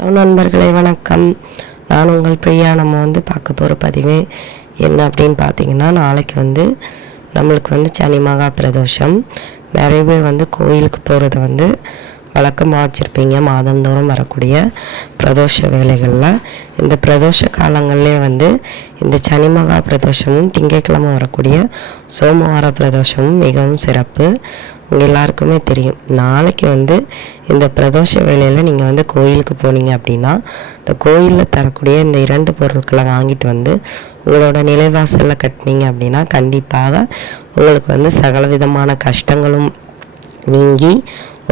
Hello நண்பர்களே, வணக்கம். நான் உங்கள் பிரியா. நம்ம பார்க்க போகிற பதிவு என்ன அப்படின்னு பார்த்தீங்கன்னா, நாளைக்கு நம்மளுக்கு சனி மகா பிரதோஷம். நிறைய பேர் கோயிலுக்கு போகிறத வழக்கமாக வச்சுருப்பீங்க. மாதந்தோறும் வரக்கூடிய பிரதோஷ வேலைகளில் இந்த பிரதோஷ காலங்கள்லேயே இந்த சனி மகா பிரதோஷமும் திங்கட்கிழமை வரக்கூடிய சோமவார பிரதோஷமும் மிகவும் சிறப்பு. உங்கள் எல்லாருக்குமே தெரியும். நாளைக்கு இந்த பிரதோஷ வேலையில் நீங்கள் கோயிலுக்கு போனீங்க அப்படின்னா, இந்த கோயிலில் தரக்கூடிய இந்த 2 பொருட்களை வாங்கிட்டு உங்களோட நிலைவாசலில் கட்டினீங்க அப்படின்னா கண்டிப்பாக உங்களுக்கு சகல விதமான கஷ்டங்களும் நீங்கி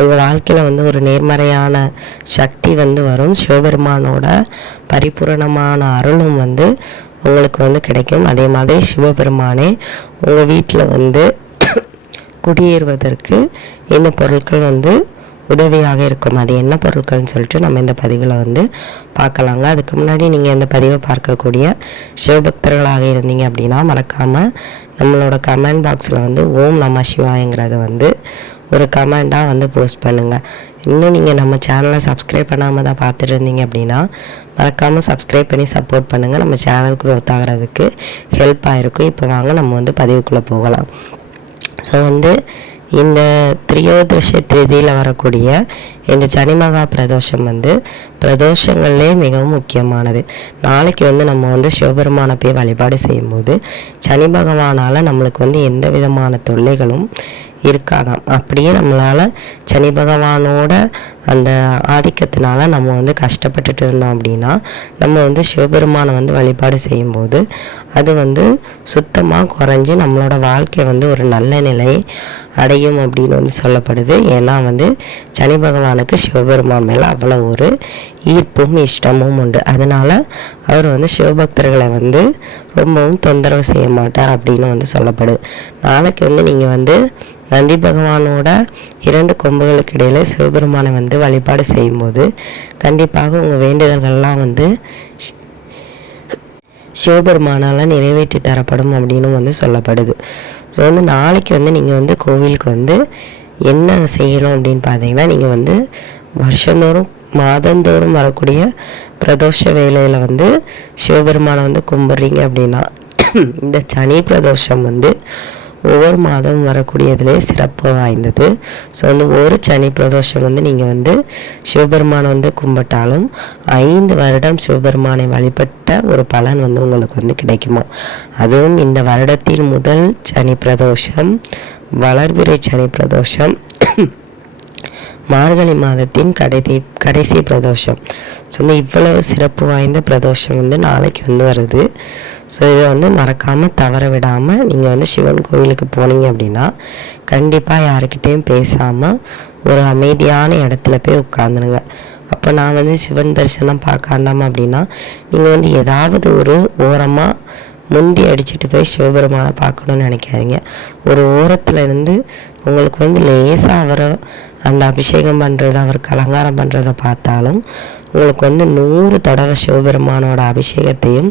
உங்கள் வாழ்க்கையில் ஒரு நேர்மறையான சக்தி வரும். சிவபெருமானோட பரிபூரணமான அருளும் உங்களுக்கு கிடைக்கும். அதே மாதிரி சிவபெருமானே உங்கள் வீட்டில் குடியேறுவதற்கு இந்த பொருட்கள் உதவியாக இருக்கும். அது என்ன பொருட்கள்னு சொல்லிட்டு நம்ம இந்த பதிவில் பார்க்கலாங்க. அதுக்கு முன்னாடி நீங்கள் இந்த பதிவை பார்க்கக்கூடிய சிவபக்தர்களாக இருந்தீங்க அப்படின்னா மறக்காமல் நம்மளோட கமெண்ட் பாக்ஸில் ஓம் நம சிவாயங்கிறத ஒரு கமெண்டாக போஸ்ட் பண்ணுங்கள். இன்னும் நீங்கள் நம்ம சேனலை சப்ஸ்கிரைப் பண்ணாமல் தான் பார்த்துட்டு இருந்தீங்க அப்படின்னா மறக்காமல் சப்ஸ்கிரைப் பண்ணி சப்போர்ட் பண்ணுங்கள். நம்ம சேனல் க்ரோத் ஆகிறதுக்கு ஹெல்ப்பாக இருக்கும். இப்போ வாங்க நம்ம பதிவுக்குள்ளே போகலாம். ஸோ இந்த திரியோதசி தேதியில் வரக்கூடிய இந்த சனி மகா பிரதோஷம் பிரதோஷங்கள்லே மிகவும் முக்கியமானது. நாளைக்கு நம்ம சிவபெருமானை போய் வழிபாடு செய்யும்போது சனி பகவானால் நம்மளுக்கு எந்த விதமான தொல்லைகளும் இருக்காதாம். அப்படியே நம்மளால் சனி பகவானோட அந்த ஆதிக்கத்தினால நம்ம கஷ்டப்பட்டுட்டு இருந்தோம் அப்படின்னா நம்ம சிவபெருமானை வழிபாடு செய்யும்போது அது சுத்தமாக குறைஞ்சி நம்மளோட வாழ்க்கை ஒரு நல்ல நிலை அடையும் அப்படின்னு சொல்லப்படுது. ஏன்னா சனி பகவானுக்கு சிவபெருமான் மேலே அவ்வளோ ஒரு ஈர்ப்பும் இஷ்டமும் உண்டு. அதனால் அவர் சிவபக்தர்களை ரொம்பவும் தொந்தரவு செய்ய மாட்டார் அப்படின்னு சொல்லப்படுது. நாளைக்கு நீங்கள் நந்தி பகவானோட 2 கொம்புகளுக்கு இடையில சிவபெருமானை வழிபாடு செய்யும்போது கண்டிப்பாக உங்கள் வேண்டுதல்கள்லாம் சிவபெருமானால் நிறைவேற்றி தரப்படும் அப்படின்னு சொல்லப்படுது. ஸோ நாளைக்கு நீங்கள் கோவிலுக்கு என்ன செய்யணும் அப்படின்னு பார்த்தீங்கன்னா, நீங்கள் வருஷந்தோறும் மாதந்தோறும் வரக்கூடிய பிரதோஷ வேலையில் சிவபெருமானை கும்பிட்றீங்க அப்படின்னா இந்த சனி பிரதோஷம் ஒவ்வொரு மாதமும் வரக்கூடியதிலே சிறப்பு வாய்ந்தது. ஸோ ஒரு சனி பிரதோஷம் நீங்கள் சிவபெருமானை கும்பிட்டாலும் 5 வருடம் சிவபெருமானை வழிபட்ட ஒரு பலன் உங்களுக்கு கிடைக்குமா. அதுவும் இந்த வருடத்தின் முதல் சனி பிரதோஷம் வளர்பிறை சனி பிரதோஷம் மார்கழி மாதத்தின் கடைசி பிரதோஷம். ஸோ இவ்வளவு சிறப்பு வாய்ந்த பிரதோஷம் நாளைக்கு வருது. ஸோ இதை மறக்காமல் தவற விடாமல் நீங்கள் சிவன் கோவிலுக்கு போனீங்க அப்படின்னா கண்டிப்பாக யாருக்கிட்டேயும் பேசாமல் ஒரு அமைதியான இடத்துல போய் உட்காந்துருங்க. அப்போ நான் சிவன் தரிசனம் பார்க்காண்டாம அப்படின்னா நீங்கள் ஏதாவது ஒரு ஓரமாக முந்தி அடிச்சுட்டு போய் சிவபெருமானை பார்க்கணுன்னு நினைக்காதீங்க. ஒரு ஓரத்தில் இருந்து உங்களுக்கு லேசாக அவரை அந்த அபிஷேகம் பண்ணுறது அவருக்கு அலங்காரம் பண்ணுறதை பார்த்தாலும் உங்களுக்கு 100 தடவை சிவபெருமானோட அபிஷேகத்தையும்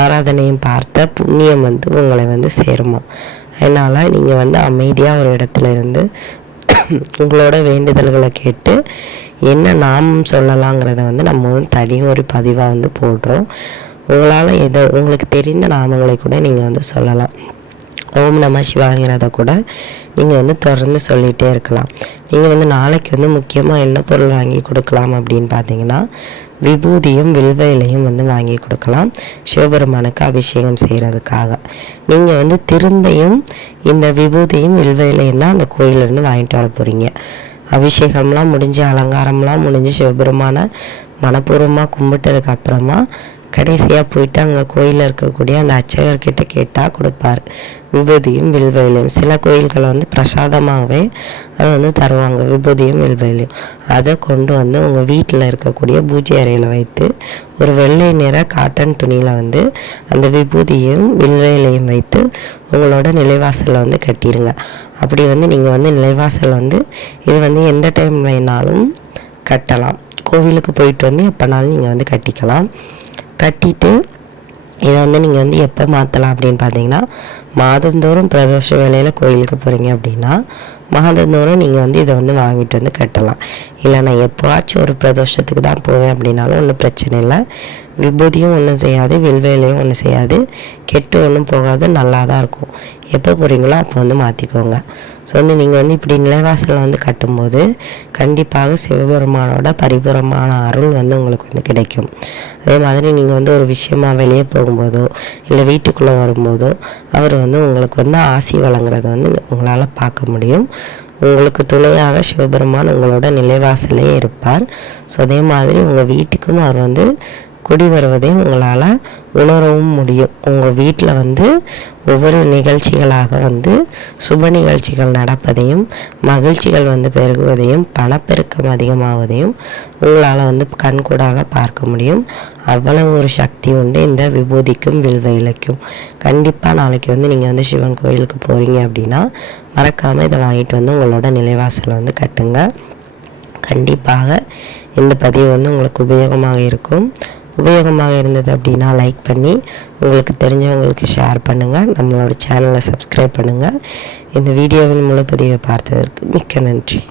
ஆராதனையும் பார்த்த புண்ணியம் உங்களை சேருமா. அதனால் நீங்கள் அமைதியாக ஒரு இடத்துல இருந்து உங்களோட வேண்டுதல்களை கேட்டு என்ன நாமம் சொல்லலாங்கிறத நம்ம தனியும் ஒரு பதிவாக போடுறோம். உங்களால் உங்களுக்கு தெரிந்த நாமங்களை கூட நீங்கள் சொல்லலாம். ஓம் நம சிவாங்கிறத கூட நீங்கள் தொடர்ந்து சொல்லிகிட்டே இருக்கலாம். நீங்கள் நாளைக்கு முக்கியமாக என்ன பொருள் வாங்கி கொடுக்கலாம் அப்படின்னு பார்த்தீங்கன்னா, விபூதியும் வில்வ இலையும் வாங்கி கொடுக்கலாம் சிவபெருமானுக்கு அபிஷேகம் செய்கிறதுக்காக. நீங்கள் திரும்பியும் இந்த விபூதியும் வில்வ இலையும் தான் அந்த கோயிலிருந்து வாங்கிட்டு வர போகிறீங்க. அபிஷேகம்லாம் முடிஞ்சு அலங்காரம்லாம் முடிஞ்சு சிவபெருமானை மனப்பூர்வமாக கும்பிட்டதுக்கு அப்புறமா கடைசியாக போயிட்டு அங்கே கோயிலில் இருக்கக்கூடிய அந்த அர்ச்சகர்கிட்ட கேட்டால் கொடுப்பார் விபூதியும் வில்வயிலையும். சில கோயில்களை பிரசாதமாகவே அதை தருவாங்க விபூதியும் வில்வயிலையும். அதை கொண்டு உங்கள் வீட்டில் இருக்கக்கூடிய பூஜை அறையில் வைத்து ஒரு வெள்ளை நிற காட்டன் துணியில் அந்த விபூதியும் வில்வயிலையும் வைத்து உங்களோட நிலைவாசலில் கட்டிடுங்க. அப்படி நீங்கள் நிலைவாசல் இது எந்த டைம் வேணாலும் கட்டலாம். கோவிலுக்கு போயிட்டு எப்போனாலும் நீங்கள் கட்டிக்கலாம். கட்டிட்டு இதை நீங்கள் எப்போ மாற்றலாம் அப்படின்னு பார்த்தீங்கன்னா, மாதந்தோறும் பிரதோஷ வேலையில் கோயிலுக்கு போகிறீங்க அப்படின்னா மாதந்தோறும் நீங்கள் வந்து இதை வந்து வாங்கிட்டு வந்து கட்டலாம். இல்லை நான் எப்போவாச்சும் ஒரு பிரதோஷத்துக்கு தான் போவேன் அப்படின்னாலும் ஒன்றும் பிரச்சனை இல்லை. விபூதியும் ஒன்றும் செய்யாது, வில்வேலையும் ஒன்றும் செய்யாது, கெட்டு ஒன்றும் போகாது, நல்லா தான் இருக்கும். எப்போ போகிறீங்களோ அப்போ வந்து மாற்றிக்கோங்க. ஸோ வந்து நீங்கள் வந்து இப்படி நிலைவாசலில் வந்து கட்டும்போது கண்டிப்பாக சிவபெருமானோட பரிபூரமான அருள் வந்து உங்களுக்கு வந்து கிடைக்கும். அதே மாதிரி நீங்கள் வந்து ஒரு விஷயமா வெளியே போகும்போதோ இல்லை வீட்டுக்குள்ளே வரும்போதோ அவர் வந்து உங்களுக்கு வந்து ஆசி வழங்குறத வந்து உங்களால் பார்க்க முடியும். உங்களுக்கு துணையாக சிவபெருமான் உங்களோட நிலைவாசலே இருப்பார். ஸோ அதே மாதிரி உங்கள் வீட்டுக்கும் அவர் வந்து குடி வருவதையும் உங்களால் உணரவும் முடியும். உங்கள் வீட்டில் வந்து ஒவ்வொரு நிகழ்ச்சிகளாக வந்து சுப நிகழ்ச்சிகள் நடப்பதையும், மகிழ்ச்சிகள் வந்து பெருகுவதையும், பணப்பெருக்கம் அதிகமாவதையும் உங்களால் வந்து கண்கூடாக பார்க்க முடியும். அவ்வளவு ஒரு சக்தி உண்டு இந்த விபூதிக்கும் வில்வ இலைக்கும். கண்டிப்பாக நாளைக்கு வந்து நீங்கள் வந்து சிவன் கோயிலுக்கு போகிறீங்க அப்படின்னா மறக்காமல் இதை வாங்கிட்டு வந்து உங்களோட நிலைவாசலை வந்து கட்டுங்க. கண்டிப்பாக இந்த பதிவு வந்து உங்களுக்கு உபயோகமாக இருக்கும். உபயோகமாக இருந்தது அப்படின்னா லைக் பண்ணி உங்களுக்கு தெரிஞ்சவங்களுக்கு ஷேர் பண்ணுங்கள். நம்மளோட சேனலை சப்ஸ்கிரைப் பண்ணுங்கள். இந்த வீடியோவின் முழு பதிவை பார்த்ததற்கு மிக்க நன்றி.